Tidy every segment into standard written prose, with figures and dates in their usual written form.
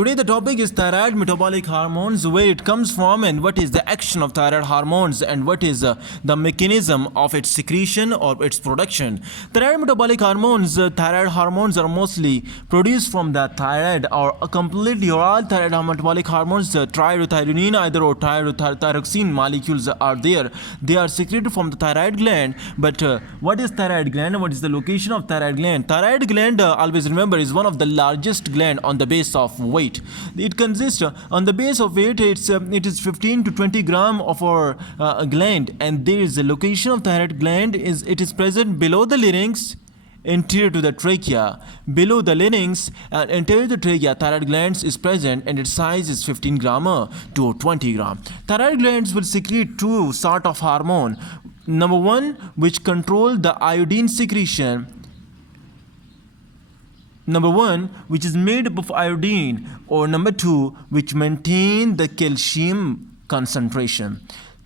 Today the topic is thyroid metabolic hormones, where it comes from and what is the action of thyroid hormones and what is the mechanism of its secretion or its production. Thyroid metabolic hormones, thyroid hormones are mostly produced from the thyroid or completely or all thyroid metabolic hormones, triiodothyronine either or thyroxine molecules are there. They are secreted from the thyroid gland. But what is thyroid gland and what is the location of thyroid gland? Thyroid gland, always remember, is one of the largest gland on the base of weight. It consists on the base of weight, it is 15 to 20 gram of our gland, and there is the location of thyroid gland is it is present below the larynx, anterior to the trachea. Below the larynx and anterior to the trachea, thyroid glands is present, and its size is 15 gram to 20 gram. Thyroid glands will secrete two sort of hormone. Number one, which control the iodine secretion. Number one, which is made up of iodine, or number two, which maintain the calcium concentration.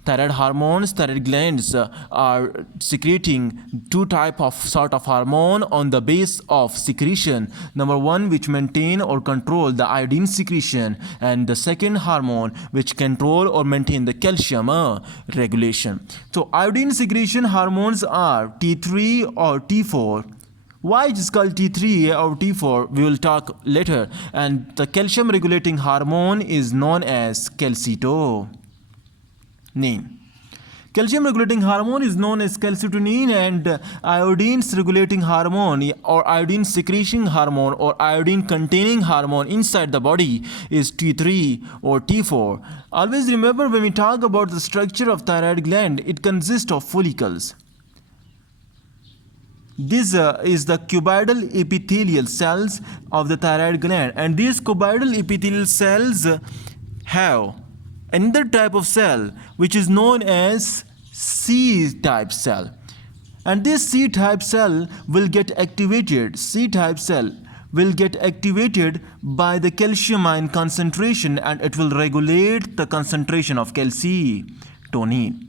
Thyroid hormones, thyroid glands are secreting two type of sort of hormone on the base of secretion. Number one, which maintain or control the iodine secretion, and the second hormone which control or maintain the calcium regulation. So iodine secretion hormones are T3 or T4. Why it is called T3 or T4 we will talk later. And the calcium regulating hormone is known as calcitonin. Calcium regulating hormone is known as calcitonin, and iodine regulating hormone or iodine secretion hormone or iodine containing hormone inside the body is T3 or T4. Always remember, when we talk about the structure of thyroid gland, it consists of follicles. This is the cuboidal epithelial cells of the thyroid gland, and these cuboidal epithelial cells have another type of cell which is known as C-type cell, and this C-type cell will get activated. C-type cell will get activated by the calcium ion concentration, and it will regulate the concentration of calcitonin.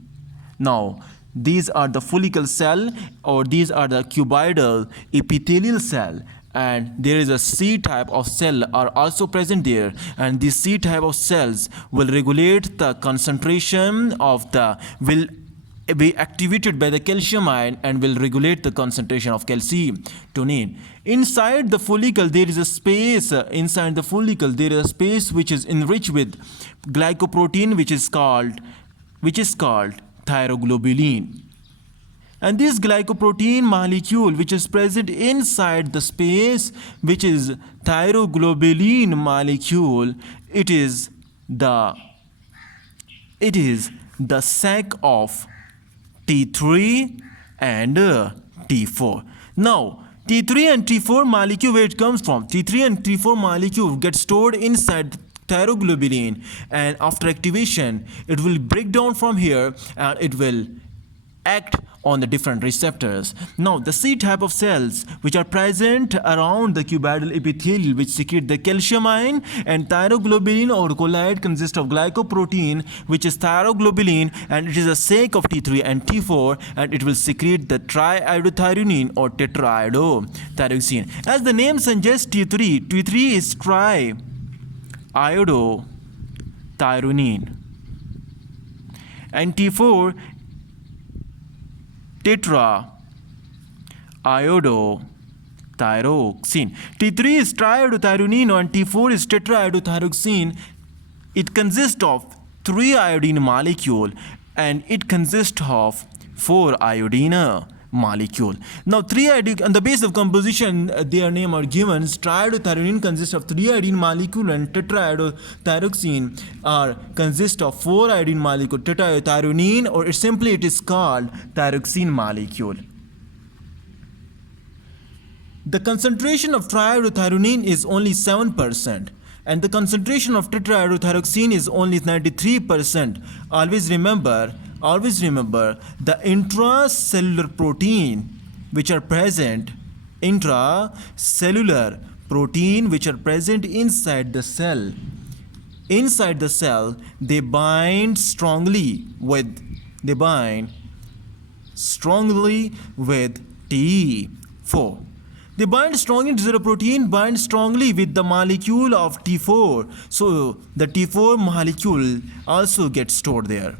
Now, these are the follicle cell, or these are the cuboidal epithelial cell, and there is a C type of cell are also present there, and these C type of cells will regulate the concentration of the will be activated by the calcium ion and will regulate the concentration of calcitonin. Inside the follicle there is a space, inside the follicle there is a space which is enriched with glycoprotein which is called thyroglobulin. And this glycoprotein molecule which is present inside the space, which is thyroglobulin molecule, it is the sac of T3 and T4. Now, T3 and T4 molecule, where it comes from? T3 and T4 molecule get stored inside thyroglobulin, and after activation it will break down from here and it will act on the different receptors. Now, the C type of cells which are present around the cuboidal epithelial which secrete the calcium ion, and thyroglobulin or colloid consists of glycoprotein which is thyroglobulin, and it is a sac of T3 and T4, and it will secrete the triiodothyronine or tetraiodothyroxine. As the name suggests, T3 is triiodothyronine, and T4 tetraiodothyroxine. T3 is triiodothyronine and T4 is tetraiodothyroxine. It consists of 3 iodine molecule, and it consists of 4 iodine molecule. Now, 3 iodine on the base of composition, their name are given. Triiodothyronine consists of 3 iodine molecule, and tetraiodothyroxine consists of 4 iodine molecule. Tetraiodothyronine, or simply it is called thyroxine molecule. The concentration of triiodothyronine is only 7%, and the concentration of tetraiodothyroxine is only 93%. Always remember the intracellular protein which are present inside the cell. Inside the cell, they bind strongly with T4. They bind strongly, T4 binds strongly with the molecule of T4. So the T4 molecule also gets stored there.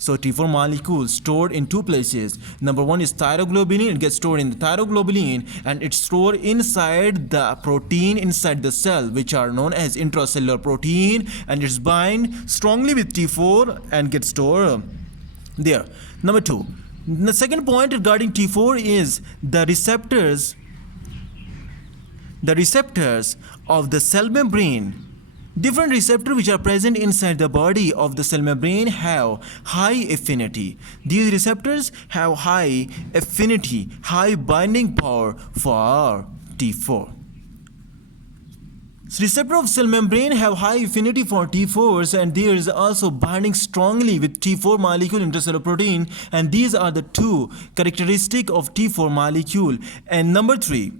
So T4 molecule stored in two places. Number one is thyroglobulin. It gets stored in the thyroglobulin and it's stored inside the protein inside the cell, which are known as intracellular protein, and it's bind strongly with T4 and gets stored there. Number two, the second point regarding T4 is the receptors of the cell membrane. Different receptors which are present inside the body of the cell membrane have high affinity. These receptors have high affinity, high binding power for T4. So receptor of cell membrane have high affinity for T4s, and there is also binding strongly with T4 molecule intracellular protein, and these are the two characteristic of T4 molecule. And number three,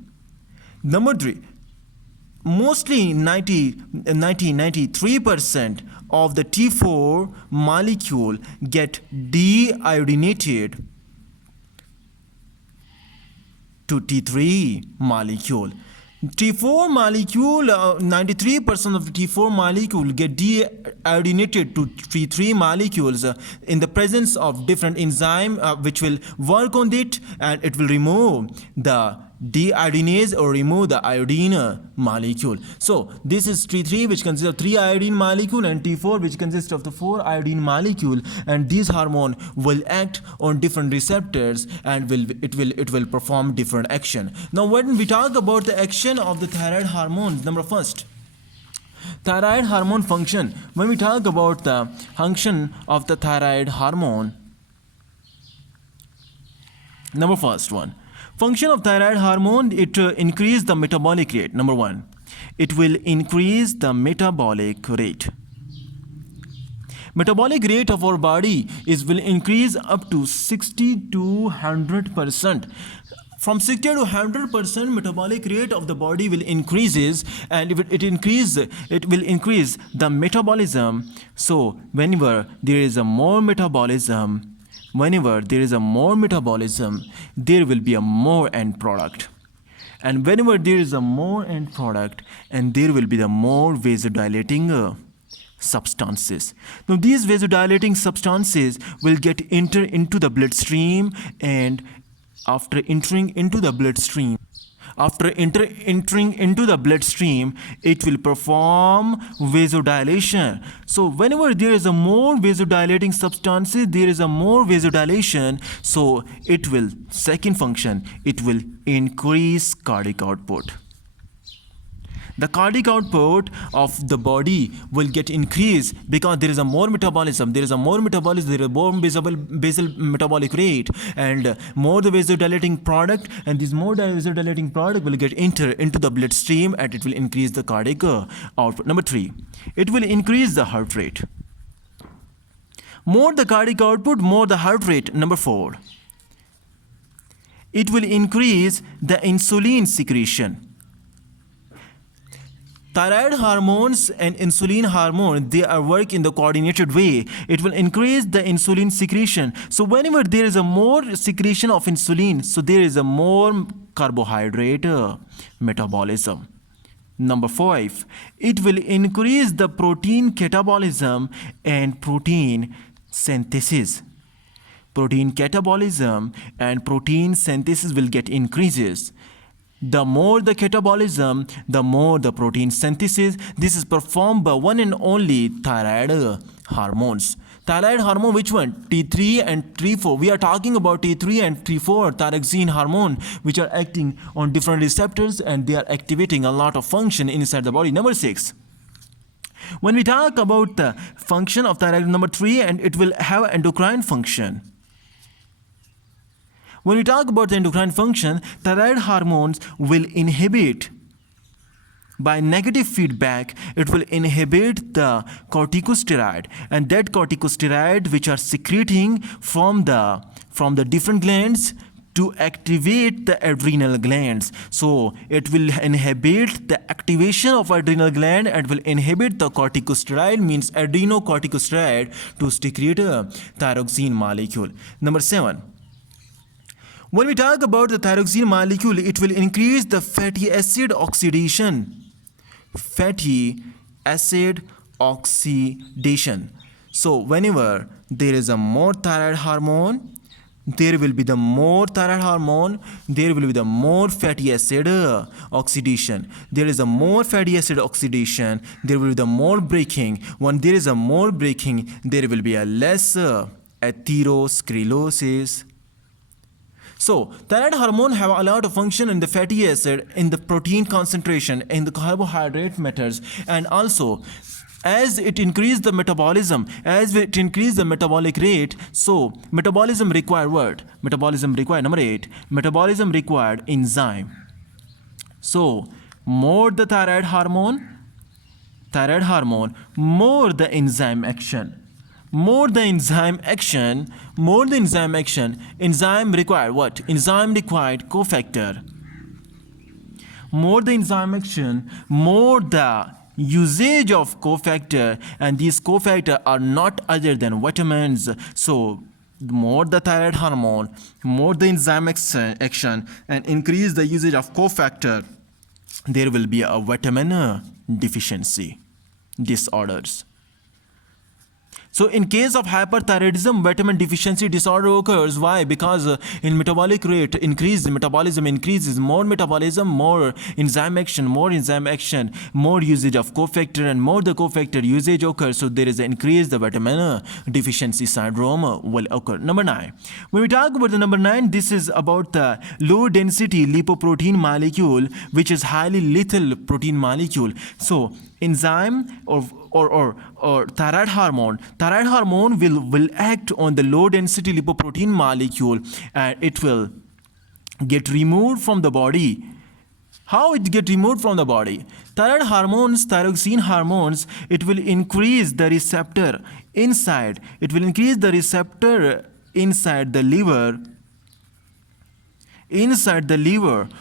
mostly 93% of the T4 molecule get deiodinated to T3 molecule. T4 molecule, 93% of the T4 molecule get deiodinated to T3 molecules in the presence of different enzyme which will work on it, and it will remove the deiodinase or remove the iodine molecule. So this is T3, which consists of 3 iodine molecule, and T4, which consists of the 4 iodine molecule, and these hormone will act on different receptors and it will perform different action. Now when we talk about the action of the thyroid hormones, number first, thyroid hormone function. When we talk about the function of the thyroid hormone, number first one, function of thyroid hormone, it increase the metabolic rate. Number one, it will increase the metabolic rate. Metabolic rate of our body will increase up to 60 to 100%. From 60 to 100% metabolic rate of the body will increases, and if it will increase the metabolism. So whenever there is a more metabolism, there will be a more end product. And whenever there is a more end product, and there will be the more vasodilating substances. Now these vasodilating substances will get enter into the bloodstream, and after entering into the bloodstream, it will perform vasodilation. So whenever there is a more vasodilating substances, there is a more vasodilation, so it will, second function, it will increase cardiac output. The cardiac output of the body will get increased because there is a more metabolism, there is a more basal metabolic rate, and more the vasodilating product, and this more vasodilating product will get enter into the bloodstream, and it will increase the cardiac output. Number three, it will increase the heart rate. More the cardiac output, more the heart rate. Number four, it will increase the insulin secretion. Thyroid hormones and insulin hormone, they are work in the coordinated way. It will increase the insulin secretion. So whenever there is a more secretion of insulin, so there is a more carbohydrate metabolism. Number 5, it will increase the protein catabolism and protein synthesis. Protein catabolism and protein synthesis will get increases. The more the catabolism, the more the protein synthesis. This is performed by one and only thyroid hormones. Thyroid hormone, which one? T3 and T4. We are talking about T3 and T4, thyroxine hormone, which are acting on different receptors, and they are activating a lot of function inside the body. Number 6. When we talk about the function of thyroid, number 3, and it will have endocrine function. When we talk about the endocrine function, thyroid hormones will inhibit, by negative feedback, it will inhibit the corticosteroid, and that corticosteroid which are secreting from the different glands to activate the adrenal glands. So it will inhibit the activation of adrenal gland and will inhibit the corticosteroid, means adrenocorticosteroid, to secrete a thyroxine molecule. Number 7. When we talk about the thyroxine molecule, it will increase the fatty acid oxidation. Fatty acid oxidation. So whenever there is a more thyroid hormone, there will be the more thyroid hormone, there will be the more fatty acid oxidation. There is a more fatty acid oxidation, there will be the more breaking. When there is a more breaking, there will be a less atherosclerosis. So thyroid hormone have a lot of function in the fatty acid, in the protein concentration, in the carbohydrate matters, and also as it increase the metabolism, as it increase the metabolic rate, so metabolism require what? Metabolism require, number 8, metabolism required enzyme. So more the thyroid hormone, more the enzyme action. More the enzyme action, enzyme required what? Enzyme required cofactor. More the enzyme action, more the usage of cofactor, and these cofactor are not other than vitamins. So more the thyroid hormone, more the enzyme action, and increase the usage of cofactor, there will be a vitamin deficiency disorders. So in case of hyperthyroidism, vitamin deficiency disorder occurs. Why? Because in metabolic rate increase, metabolism increases, more metabolism, more enzyme action, more usage of cofactor, and more the cofactor usage occurs. So there is an increase the vitamin deficiency syndrome will occur. Number 9. When we talk about the number 9, this is about the low density lipoprotein molecule, which is highly lethal protein molecule. So enzyme or thyroid hormone will act on the low density lipoprotein molecule, and it will get removed from the body. How it get removed from the body? Thyroid hormones, thyroxine hormones, it will increase the receptor inside. It will increase the receptor inside the liver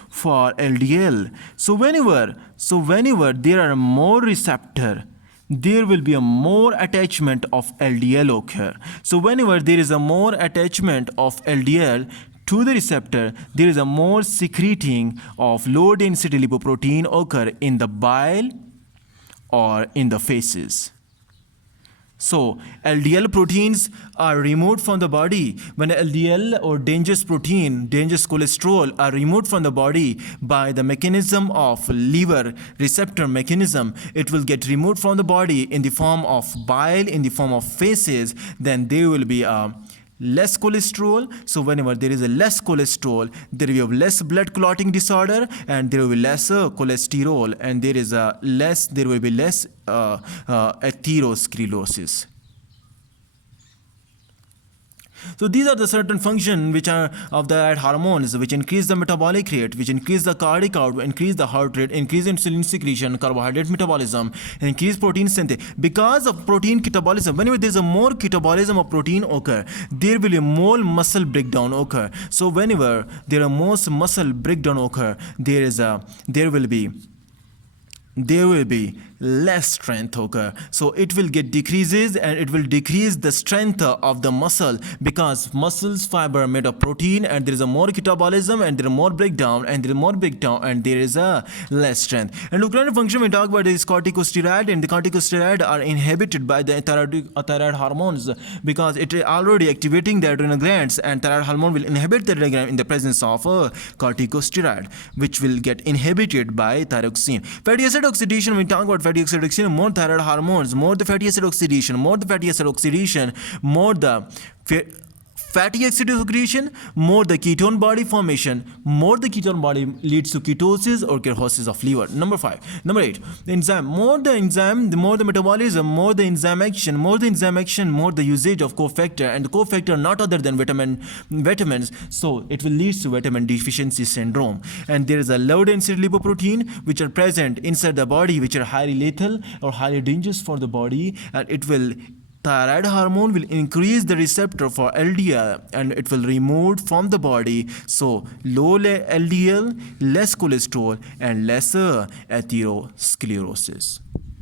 for LDL. So whenever there are more receptor, there will be a more attachment of LDL occur. So whenever there is a more attachment of LDL to the receptor, there is a more secreting of low density lipoprotein occur in the bile or in the feces. So LDL proteins are removed from the body. When LDL or dangerous protein, dangerous cholesterol are removed from the body by the mechanism of liver receptor mechanism, it will get removed from the body in the form of bile, in the form of feces. Then there will be a less cholesterol. So whenever there is a less cholesterol, there will be less blood clotting disorder, and there will be less cholesterol, and there will be less atherosclerosis. So these are the certain functions which are of the hormones, which increase the metabolic rate, which increase the cardiac output, increase the heart rate, increase insulin secretion, carbohydrate metabolism, increase protein synthesis. Because of protein catabolism, whenever there is a more catabolism of protein occur, there will be more muscle breakdown occur. So whenever there are most muscle breakdown occur, there will be less strength occur. So it will get decreases, and it will decrease the strength of the muscle, because muscles fiber are made of protein, and there is a more catabolism, and there is more breakdown, and there is a less strength. And endocrine function we talk about is corticosteroid, and the corticosteroid are inhibited by the thyroid hormones, because it is already activating the adrenal glands, and thyroid hormone will inhibit the adrenal gland in the presence of corticosteroid, which will get inhibited by thyroxine. Fatty acid oxidation, we talk about fatty acid oxidation, more thyroid hormones, more the fatty acid oxidation, more the fatty acid oxidation, more the ketone body formation, more the ketone body leads to ketosis or cirrhosis of liver. Number 8, the enzyme, more the metabolism, more the enzyme action, more the usage of cofactor, and the cofactor not other than vitamins. So it will lead to vitamin deficiency syndrome. And there is a low density lipoprotein which are present inside the body, which are highly lethal or highly dangerous for the body, and thyroid hormone will increase the receptor for LDL, and it will remove from the body. So low LDL, less cholesterol, and lesser atherosclerosis.